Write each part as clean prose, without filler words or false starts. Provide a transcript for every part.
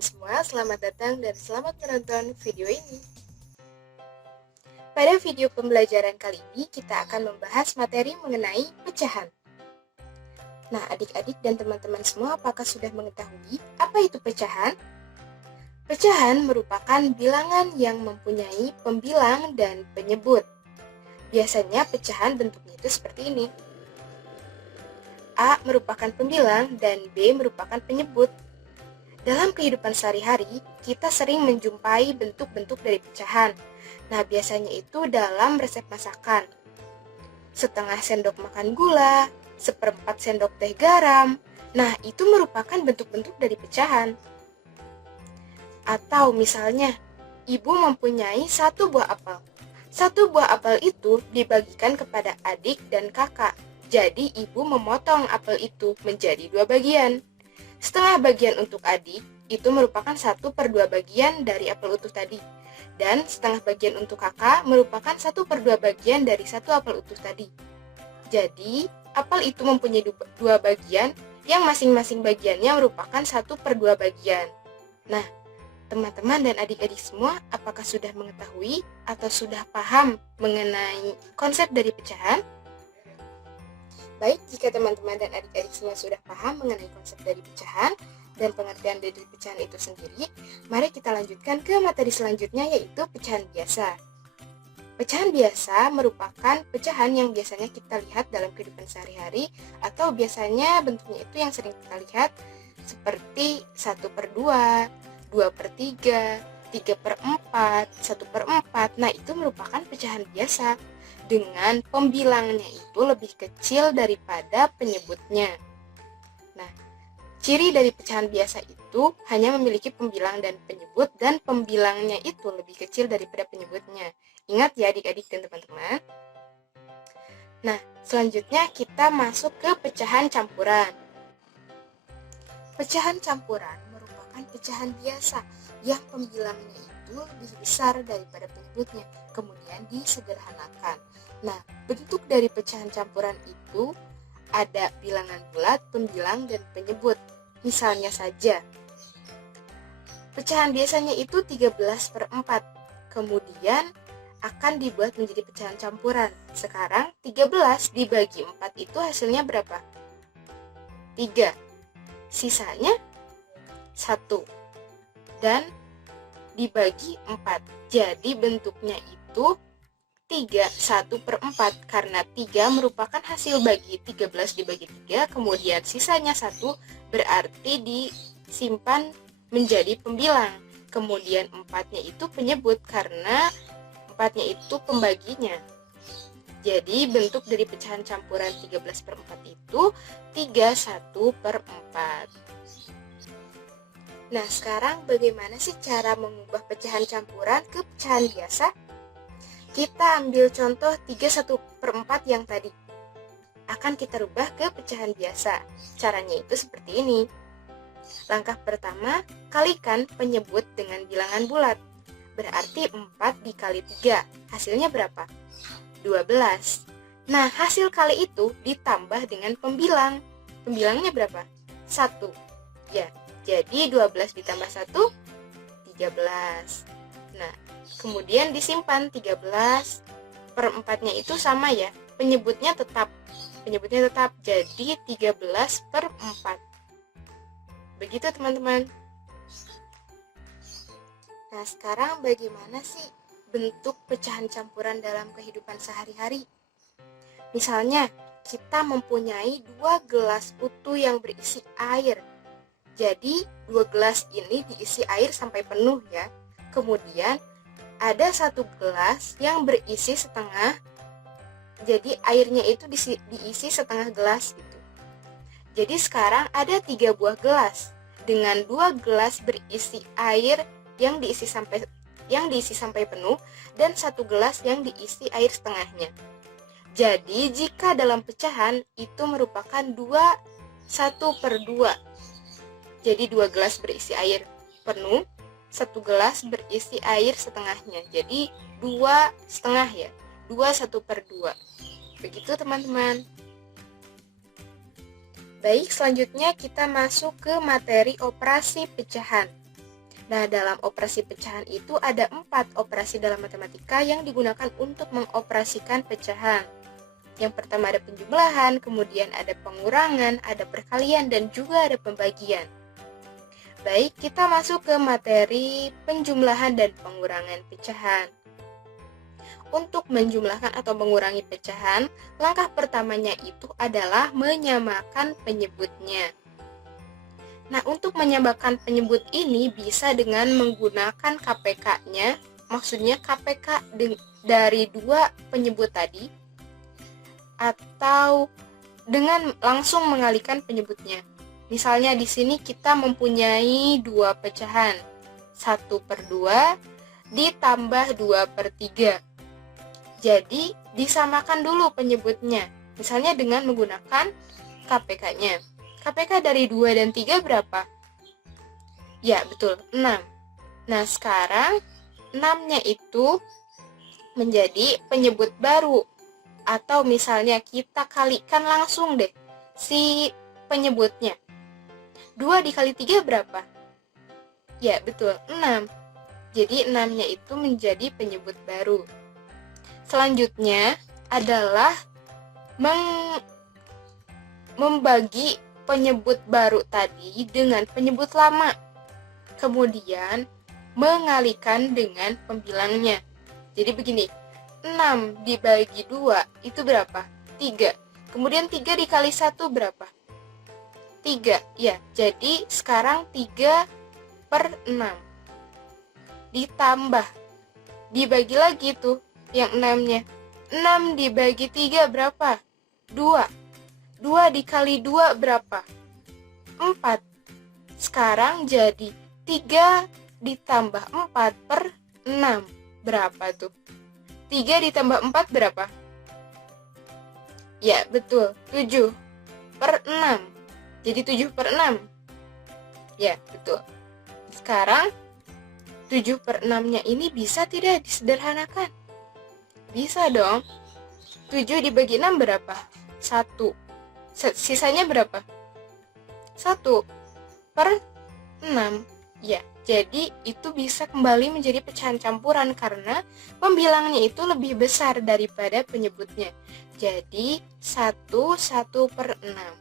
teman-teman semua, selamat datang dan selamat menonton video ini. Pada video pembelajaran kali ini, kita akan membahas materi mengenai pecahan. Nah, adik-adik dan teman-teman semua, apakah sudah mengetahui apa itu pecahan? Pecahan merupakan bilangan yang mempunyai pembilang dan penyebut. Biasanya pecahan bentuknya itu seperti ini. A merupakan pembilang dan B merupakan penyebut. Dalam kehidupan sehari-hari, kita sering menjumpai bentuk-bentuk dari pecahan. Nah, biasanya itu dalam resep masakan. Setengah sendok makan gula, seperempat sendok teh garam. Nah, itu merupakan bentuk-bentuk dari pecahan. Atau misalnya, ibu mempunyai satu buah apel. Satu buah apel itu dibagikan kepada adik dan kakak. Jadi, ibu memotong apel itu menjadi 2 bagian. Setengah bagian untuk adik, itu merupakan 1/2 bagian dari apel utuh tadi. Dan setengah bagian untuk kakak merupakan 1/2 bagian dari 1 apel utuh tadi. Jadi, apel itu mempunyai 2 bagian yang masing-masing bagiannya merupakan 1/2 bagian. Nah, teman-teman dan adik-adik semua, apakah sudah mengetahui atau sudah paham mengenai konsep dari pecahan? Baik, jika teman-teman dan adik-adik semua sudah paham mengenai konsep dari pecahan dan pengertian dari pecahan itu sendiri, mari kita lanjutkan ke materi selanjutnya, yaitu pecahan biasa. Pecahan biasa merupakan pecahan yang biasanya kita lihat dalam kehidupan sehari-hari, atau biasanya bentuknya itu yang sering kita lihat seperti 1/2, 2/3, 3/4, 1/4. Nah, itu merupakan pecahan biasa dengan pembilangnya itu lebih kecil daripada penyebutnya. Nah, ciri dari pecahan biasa itu hanya memiliki pembilang dan penyebut, dan pembilangnya itu lebih kecil daripada penyebutnya. Ingat ya adik-adik dan teman-teman. Nah, selanjutnya kita masuk ke pecahan campuran. Pecahan campuran merupakan pecahan biasa yang pembilangnya itu lebih besar daripada penyebutnya, kemudian disederhanakan. Nah, bentuk dari pecahan campuran itu ada bilangan bulat, pembilang, dan penyebut. Misalnya saja, pecahan biasanya itu 13/4, kemudian akan dibuat menjadi pecahan campuran. Sekarang 13 dibagi 4 itu hasilnya berapa? 3. Sisanya 1. Dan dibagi 4. Jadi bentuknya itu 3, 1/4, karena 3 merupakan hasil bagi 13 dibagi 3, kemudian sisanya 1 berarti disimpan menjadi pembilang. Kemudian 4-nya itu penyebut karena 4-nya itu pembaginya. Jadi bentuk dari pecahan campuran 13/4 itu 3, 1/4. Nah, sekarang bagaimana sih cara mengubah pecahan campuran ke pecahan biasa? Kita ambil contoh 3, 1/4 yang tadi. Akan kita rubah ke pecahan biasa. Caranya itu seperti ini. Langkah pertama, kalikan penyebut dengan bilangan bulat. Berarti 4 dikali 3. Hasilnya berapa? 12. Nah, hasil kali itu ditambah dengan pembilang. Pembilangnya berapa? 1. Ya, jadi 12 ditambah 1, 13. Nah, kemudian disimpan 13/4-nya itu sama ya. Penyebutnya tetap. Jadi 13/4. Begitu teman-teman. Nah, sekarang bagaimana sih bentuk pecahan campuran dalam kehidupan sehari-hari? Misalnya, kita mempunyai 2 gelas utuh yang berisi air. Jadi, 2 gelas ini diisi air sampai penuh ya. Kemudian, ada 1 gelas yang berisi setengah. Jadi, airnya itu diisi setengah gelas gitu. Jadi, sekarang ada 3 buah gelas. Dengan 2 gelas berisi air yang diisi sampai penuh, dan 1 gelas yang diisi air setengahnya. Jadi, jika dalam pecahan itu merupakan 1/2. Jadi 2 gelas berisi air penuh, 1 gelas berisi air setengahnya. Jadi 2,5 ya, 1/2. Begitu teman-teman. Baik, selanjutnya kita masuk ke materi operasi pecahan. Nah, dalam operasi pecahan itu ada 4 operasi dalam matematika yang digunakan untuk mengoperasikan pecahan. Yang pertama ada penjumlahan, kemudian ada pengurangan, ada perkalian, dan juga ada pembagian. Baik, kita masuk ke materi penjumlahan dan pengurangan pecahan. Untuk menjumlahkan atau mengurangi pecahan, langkah pertamanya itu adalah menyamakan penyebutnya. Nah, untuk menyamakan penyebut ini bisa dengan menggunakan KPK-nya, maksudnya KPK dari 2 penyebut tadi, atau dengan langsung mengalihkan penyebutnya. Misalnya di sini kita mempunyai 2 pecahan, 1/2 ditambah 2/3. Jadi, disamakan dulu penyebutnya, misalnya dengan menggunakan KPK-nya. KPK dari 2 dan 3 berapa? Ya, betul, 6. Nah, sekarang 6-nya itu menjadi penyebut baru. Atau misalnya kita kalikan langsung deh si penyebutnya. 2 dikali 3 berapa? Ya, betul, 6. Jadi 6-nya itu menjadi penyebut baru. Selanjutnya adalah membagi penyebut baru tadi dengan penyebut lama. Kemudian mengalihkan dengan pembilangnya. Jadi begini, 6 dibagi 2 itu berapa? 3. Kemudian 3 dikali 1 berapa? 3. Ya, jadi sekarang 3/6. Ditambah, dibagi lagi tuh yang 6-nya. 6 dibagi 3 berapa? 2. 2 dikali 2 berapa? 4. Sekarang jadi 3 ditambah 4/6. Berapa tuh? 3 ditambah 4 berapa? Ya, betul, 7/6. Jadi 7/6. Ya, betul. Sekarang 7/6-nya ini bisa tidak disederhanakan? Bisa dong. 7 dibagi 6 berapa? 1. Sisanya berapa? 1/6. Ya, jadi itu bisa kembali menjadi pecahan campuran karena pembilangnya itu lebih besar daripada penyebutnya. Jadi 1/6.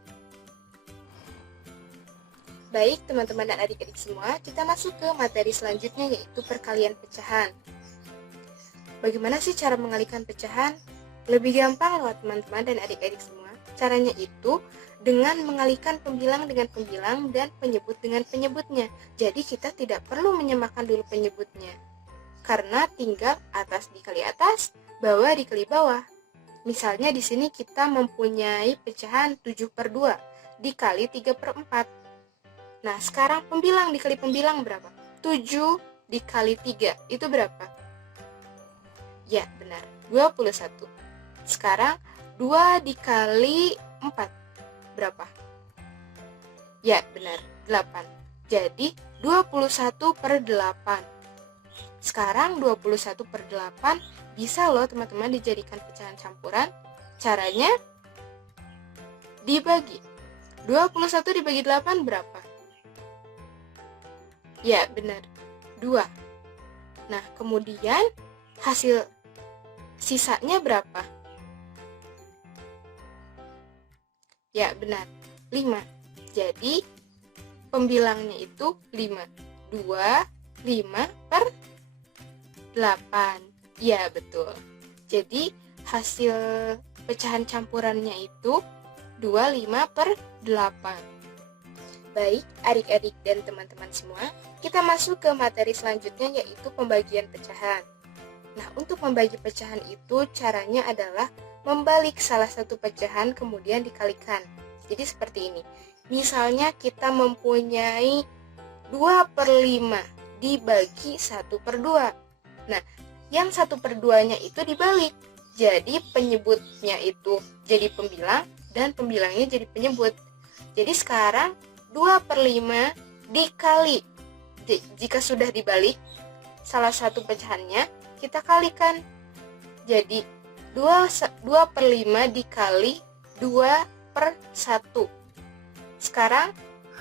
Baik teman-teman dan adik-adik semua, kita masuk ke materi selanjutnya yaitu perkalian pecahan. Bagaimana sih cara mengalihkan pecahan? Lebih gampang loh teman-teman dan adik-adik semua. Caranya itu dengan mengalihkan pembilang dengan pembilang dan penyebut dengan penyebutnya. Jadi kita tidak perlu menyamakan dulu penyebutnya. Karena tinggal atas dikali atas, bawah dikali bawah. Misalnya di sini kita mempunyai pecahan 7/2 dikali 3/4. Nah, sekarang pembilang dikali pembilang berapa? 7 dikali 3, itu berapa? Ya, benar, 21. Sekarang 2 dikali 4 berapa? Ya, benar, 8. Jadi 21/8. Sekarang 21/8 bisa loh teman-teman dijadikan pecahan campuran. Caranya dibagi. 21 dibagi 8 berapa? Ya, benar, 2. Nah, kemudian hasil sisanya berapa? Ya, benar, 5. Jadi pembilangnya itu 5. 2, 5/8. Ya, betul. Jadi hasil pecahan campurannya itu 25/8. Baik, adik-adik dan teman-teman semua, kita masuk ke materi selanjutnya yaitu pembagian pecahan. Nah, untuk membagi pecahan itu caranya adalah membalik salah satu pecahan kemudian dikalikan. Jadi seperti ini. Misalnya kita mempunyai 2/5 dibagi 1/2. Nah, yang 1/2-nya itu dibalik. Jadi penyebutnya itu jadi pembilang dan pembilangnya jadi penyebut. Jadi sekarang 2/5 dikali. Jika sudah dibalik salah satu pecahannya, kita kalikan. Jadi 2/5 dikali 2/1. Sekarang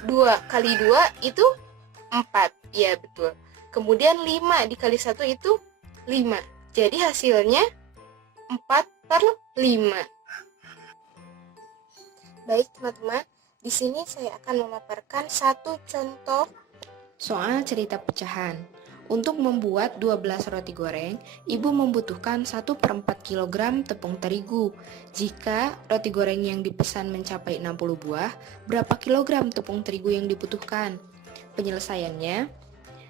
2 kali 2 itu 4. Ya, betul. Kemudian 5 dikali 1 itu 5. Jadi hasilnya 4/5. Baik teman-teman, di sini saya akan memaparkan satu contoh soal cerita pecahan. Untuk membuat 12 roti goreng, ibu membutuhkan 1/4 kg tepung terigu. Jika roti goreng yang dipesan mencapai 60 buah, berapa kilogram tepung terigu yang dibutuhkan? Penyelesaiannya,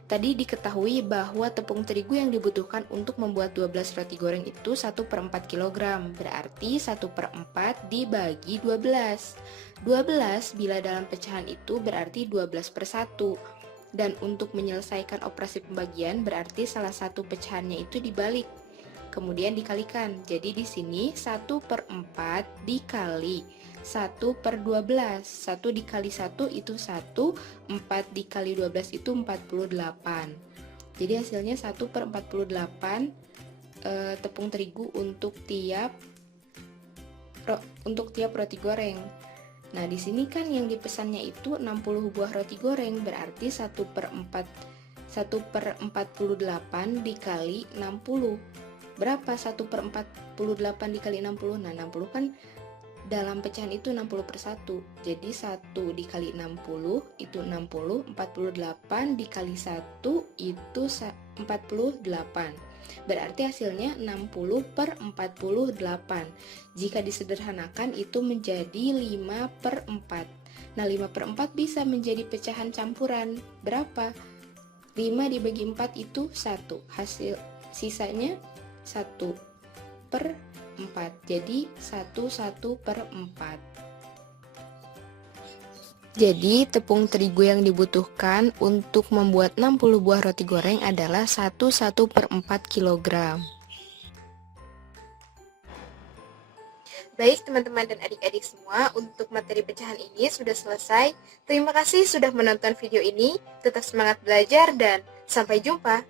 tadi diketahui bahwa tepung terigu yang dibutuhkan untuk membuat 12 roti goreng itu 1/4 kg, berarti 1/4 dibagi 12. 12 bila dalam pecahan itu berarti 12/1. Dan untuk menyelesaikan operasi pembagian berarti salah satu pecahannya itu dibalik, kemudian dikalikan. Jadi di sini 1/4 dikali 1/12. 1 dikali 1 itu 1, 4 dikali 12 itu 48. Jadi hasilnya 1/48 tepung terigu untuk tiap roti goreng. Nah, di sini kan yang dipesannya itu 60 buah roti goreng, berarti 1/48 dikali 60. Berapa 1/48 dikali 60? Nah, 60 kan dalam pecahan itu 60/1. Jadi 1 dikali 60 itu 60, 48 dikali 1 itu 48. Berarti hasilnya 60/48. Jika disederhanakan itu menjadi 5/4. Nah, 5/4 bisa menjadi pecahan campuran. Berapa? 5 dibagi 4 itu 1. Hasil sisanya 1/4. Jadi 1/4. Jadi, tepung terigu yang dibutuhkan untuk membuat 60 buah roti goreng adalah 1/4 kg. Baik teman-teman dan adik-adik semua, untuk materi pecahan ini sudah selesai. Terima kasih sudah menonton video ini. Tetap semangat belajar dan sampai jumpa.